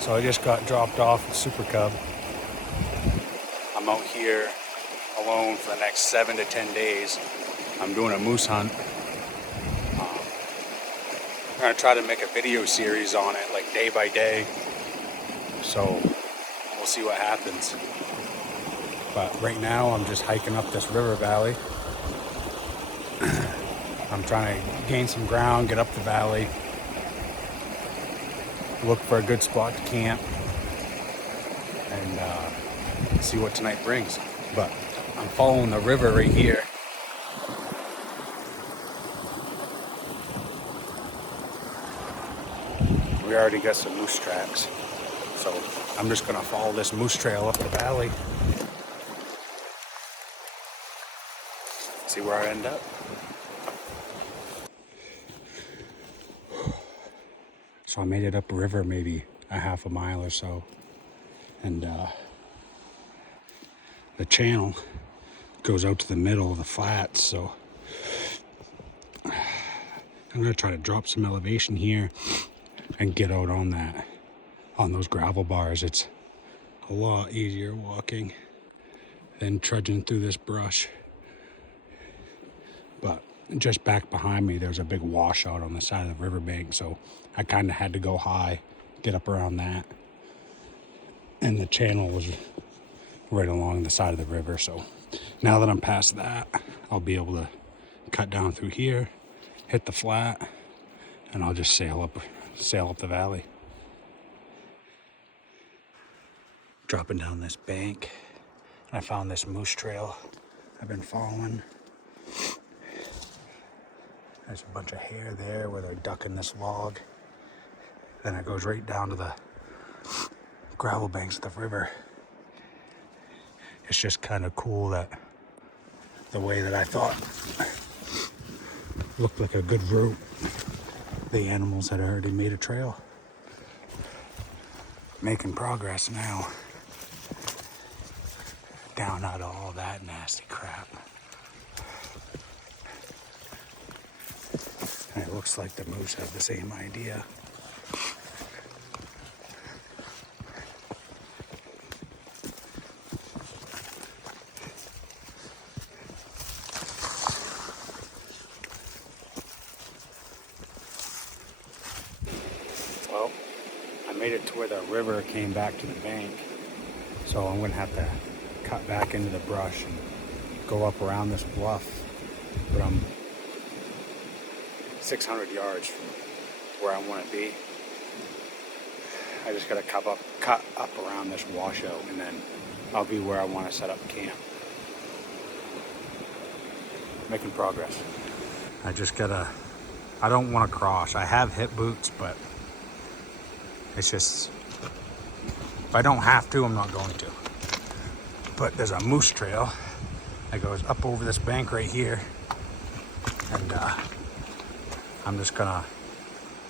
So I just got dropped off at Super Cub. I'm out here alone for the next 7 to 10 days. I'm doing a moose hunt. I'm gonna try to make a video series on it, like day by day. So we'll see what happens. But right now I'm just hiking up this river valley. I'm trying to gain some ground, get up the valley, look for a good spot to camp, and see what tonight brings. But I'm following the river right here. We already got some moose tracks, so I'm just gonna follow this moose trail up the valley, see where I end up. So I made it up river maybe a half a mile or so, and the channel goes out to the middle of the flats, so I'm gonna try to drop some elevation here and get out on those gravel bars. It's a lot easier walking than trudging through this brush. But just back behind me there's a big washout on the side of the riverbank, so I kind of had to go high, get up around that, and the channel was right along the side of the river. So now that I'm past that, I'll be able to cut down through here, hit the flat, and I'll just sail up the valley. Dropping down this bank, I found this moose trail I've been following. There's a bunch of hair there where they're ducking this log. Then it goes right down to the gravel banks of the river. It's just kind of cool that the way that I thought looked like a good route, the animals had already made a trail. Making progress now. Down out of all that nasty crap. And it looks like the moose have the same idea. Well, I made it to where the river came back to the bank, so I'm gonna have to cut back into the brush and go up around this bluff. But I'm 600 yards from where I want to be. I just gotta cut up around this washout, and then I'll be where I want to set up camp. Making progress. I don't want to cross. I have hip boots, but it's just, if I don't have to, I'm not going to. But there's a moose trail that goes up over this bank right here, and I'm just gonna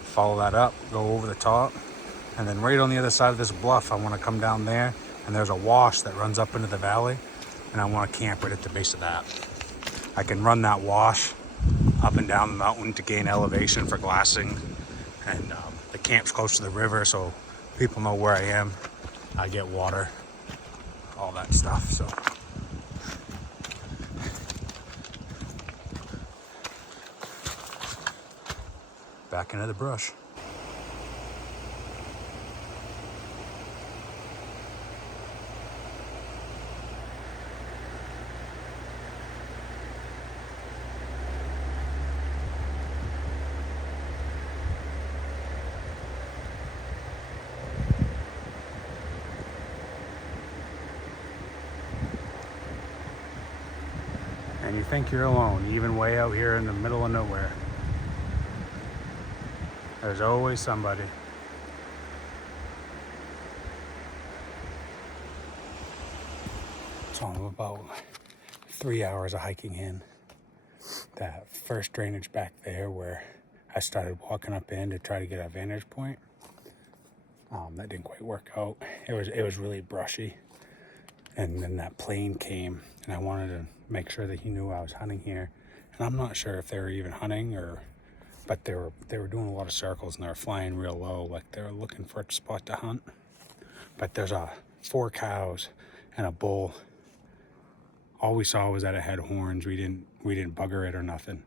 follow that up, go over the top, and then right on the other side of this bluff I want to come down there, and there's a wash that runs up into the valley, and I want to camp right at the base of that. I can run that wash up and down the mountain to gain elevation for glassing, and the camp's close to the river, so people know where I am. I get water, all that stuff. So back into the brush. And you think you're alone, even way out here in the middle of nowhere. There's always somebody. So I'm about 3 hours of hiking in. That first drainage back there where I started walking up in to try to get a vantage point. That didn't quite work out. It was really brushy, and then that plane came, and I wanted to make sure that he knew I was hunting here. And I'm not sure if they were even hunting but they were doing a lot of circles and they were flying real low, like they were looking for a spot to hunt. But there's 4 cows and a bull. All we saw was that it had horns. We didn't bugger it or nothing.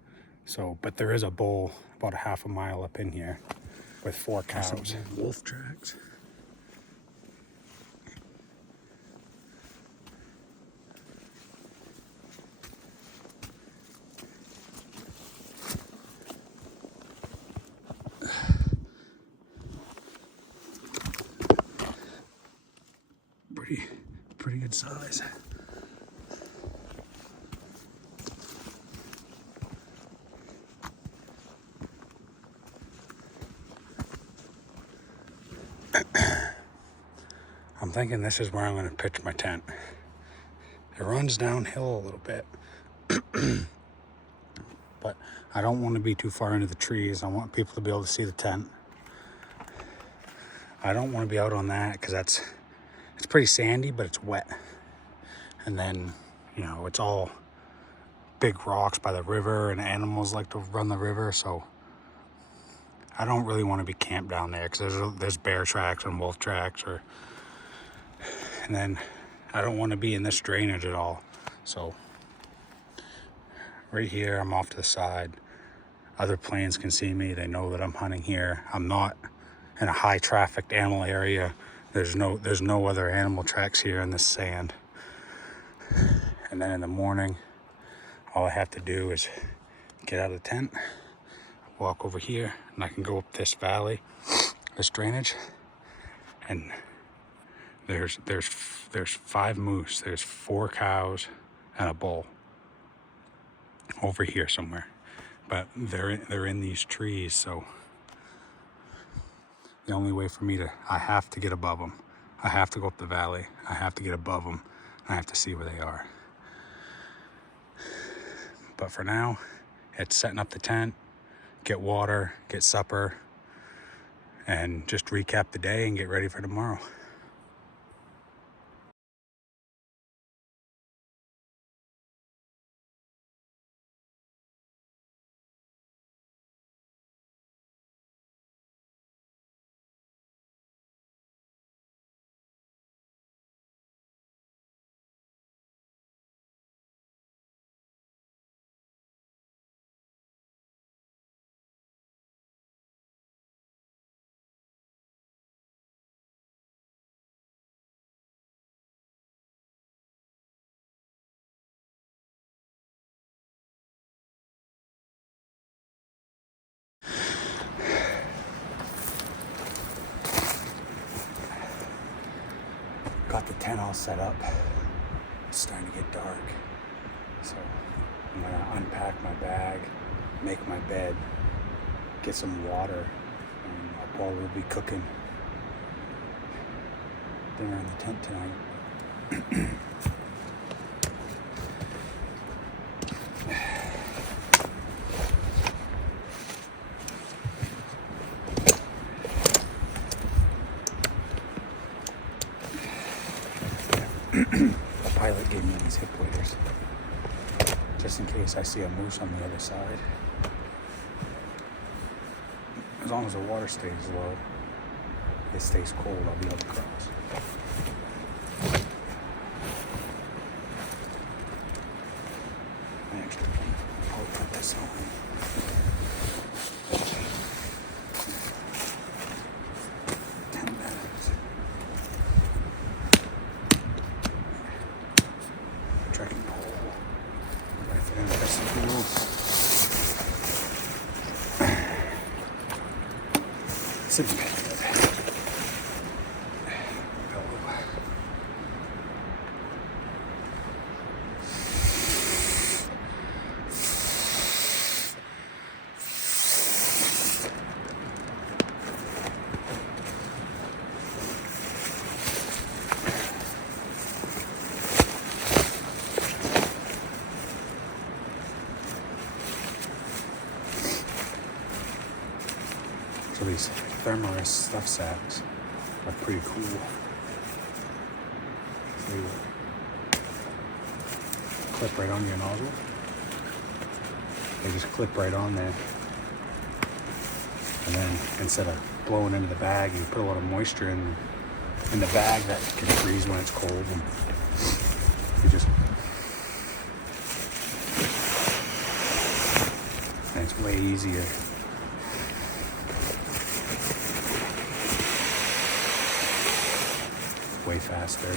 So, but there is a bull about a half a mile up in here with 4 cows. Wolf tracks. Pretty good size. I'm thinking this is where I'm going to pitch my tent. It runs downhill a little bit, but I don't want to be too far into the trees. I want people to be able to see the tent. I don't want to be out on that because it's pretty sandy, but it's wet. And then, it's all big rocks by the river, and animals like to run the river, so I don't really want to be camped down there because there's bear tracks and wolf tracks, and then I don't want to be in this drainage at all. So right here, I'm off to the side. Other planes can see me. They know that I'm hunting here. I'm not in a high trafficked animal area. There's no other animal tracks here in this sand. And then in the morning, all I have to do is get out of the tent, walk over here, and I can go up this valley, this drainage, and there's 5 moose, there's 4 cows and a bull over here somewhere, but they're in these trees. So the only way for me I have to get above them. I have to go up the valley. I have to get above them. I have to see where they are. But for now, it's setting up the tent, get water, get supper, and just recap the day and get ready for tomorrow. Got the tent all set up. It's starting to get dark. So I'm gonna unpack my bag, make my bed, get some water, and Paul will be cooking dinner in the tent tonight. The pilot gave me these hip waders, just in case I see a moose on the other side. As long as the water stays low, it stays cold, I'll be able to cross. Actually, I'll put this on. Sitting back. So these Thermarest stuff sacks are pretty cool. So you clip right on your nozzle. They just clip right on there. And then instead of blowing into the bag, you put a lot of moisture in the bag that can freeze when it's cold. And you just, and it's way easier. Way faster.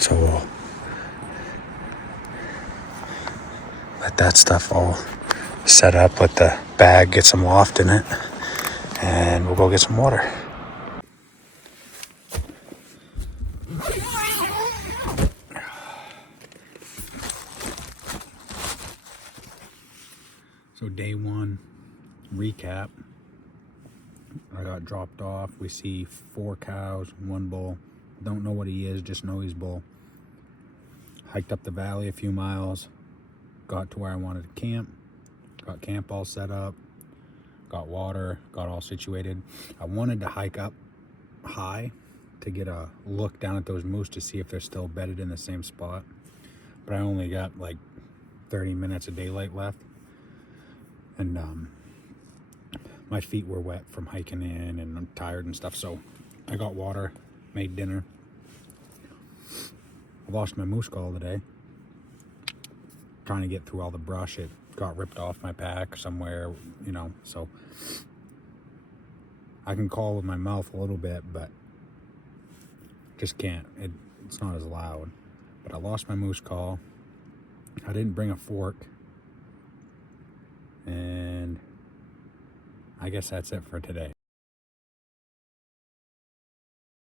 So we'll let that stuff all set up, let the bag get some loft in it, and we'll go get some water. So day one recap. I got dropped off. We see 4 cows, 1 bull. Don't know what he is, just know he's bull. Hiked up the valley a few miles, got to where I wanted to camp, got camp all set up, got water, got all situated. I wanted to hike up high to get a look down at those moose to see if they're still bedded in the same spot, but I only got like 30 minutes of daylight left, and my feet were wet from hiking in and I'm tired and stuff, so I got water, made dinner. I lost my moose call today. Trying to get through all the brush. It got ripped off my pack somewhere, you know, so I can call with my mouth a little bit, but just can't. It's not as loud. But I lost my moose call. I didn't bring a fork. And I guess that's it for today.